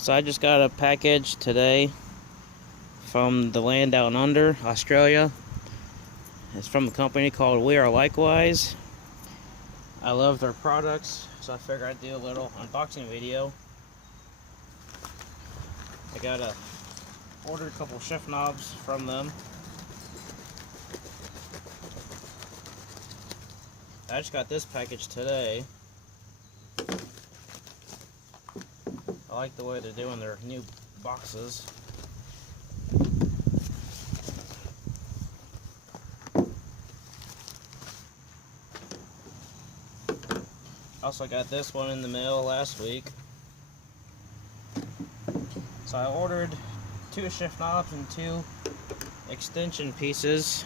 So I just got a package today from the land down under, Australia. It's from a company called We Are Likewise. I love their products, so I figured I'd do a little unboxing video. I ordered a couple shift knobs from them. I just got this package today. I like the way they're doing their new boxes. Also got this one in the mail last week. So I ordered 2 shift knobs and 2 extension pieces.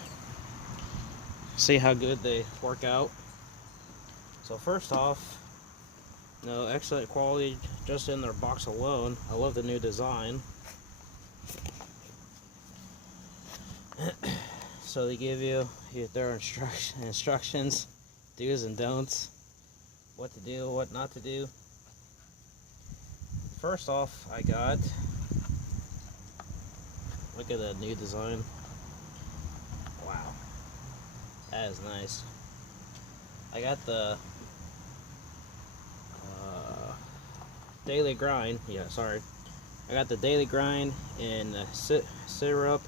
See how good they work out. So first off, excellent quality just in their box alone. I love the new design. So they give you their instructions, do's and don'ts, what to do, what not to do. First off, look at that new design. Wow, that is nice. I got the Daily Grind. I got the Daily Grind in syrup,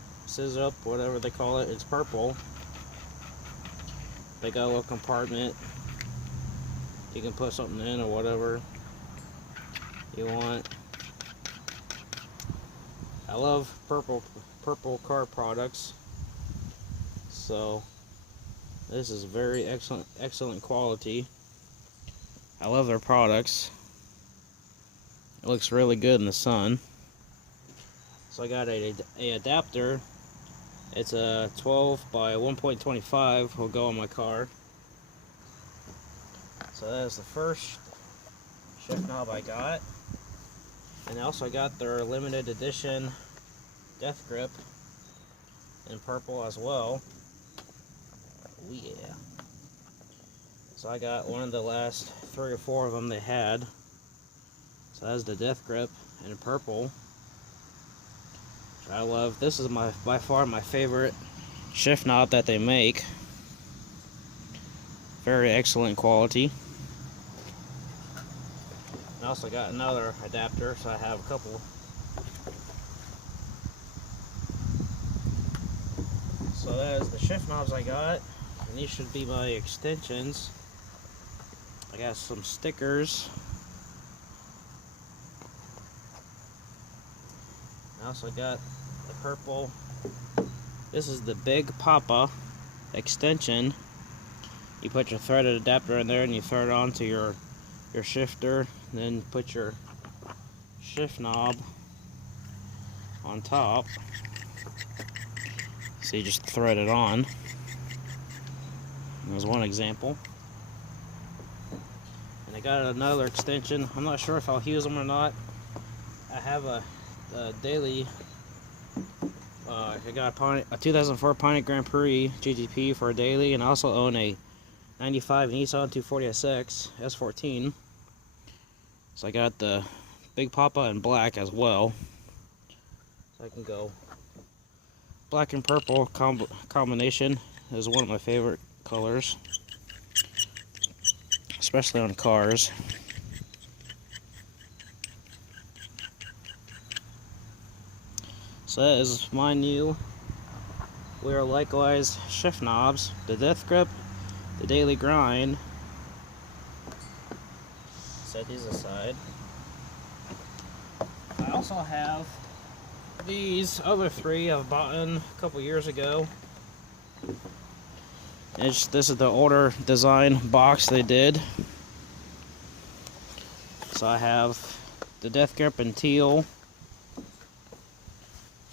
whatever they call it. It's purple. They got a little compartment. You can put something in or whatever you want. I love purple car products, so this is very excellent quality. I love their products. It looks really good in the sun. So I got a adapter. It's a 12 by 1.25 will go on my car. So that is the first shift knob I got. And also I got their limited edition Death Grip in purple as well. Oh yeah. So I got one of the last 3 or 4 of them they had. So that's the Death Grip in purple, which I love. This is by far my favorite shift knob that they make. Very excellent quality. I also got another adapter, so I have a couple. So that is the shift knobs I got, and these should be my extensions. I got some stickers. I also got the purple. This is the Big Papa extension. You put your threaded adapter in there and you thread it onto your shifter, and then put your shift knob on top. So you just thread it on. There's one example. And I got another extension. I'm not sure if I'll use them or not. I have a daily. I got a 2004 Pontiac Grand Prix GTP for a daily, and I also own a 95 Nissan 240SX S14. So I got the Big Papa in black as well. So I can go black and purple combination is one of my favorite colors, especially on cars. So that is my new We Are Likewise shift knobs, the Death Grip, the Daily Grind. Set these aside. I also have these other 3 I've bought a couple years ago. This is the older design box they did. So I have the Death Grip in teal,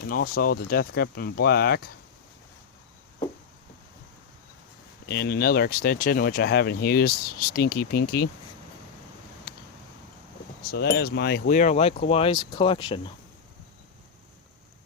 and also the Death Grip in black, and another extension which I haven't used, Stinky Pinky. So that is my We Are Likewise collection.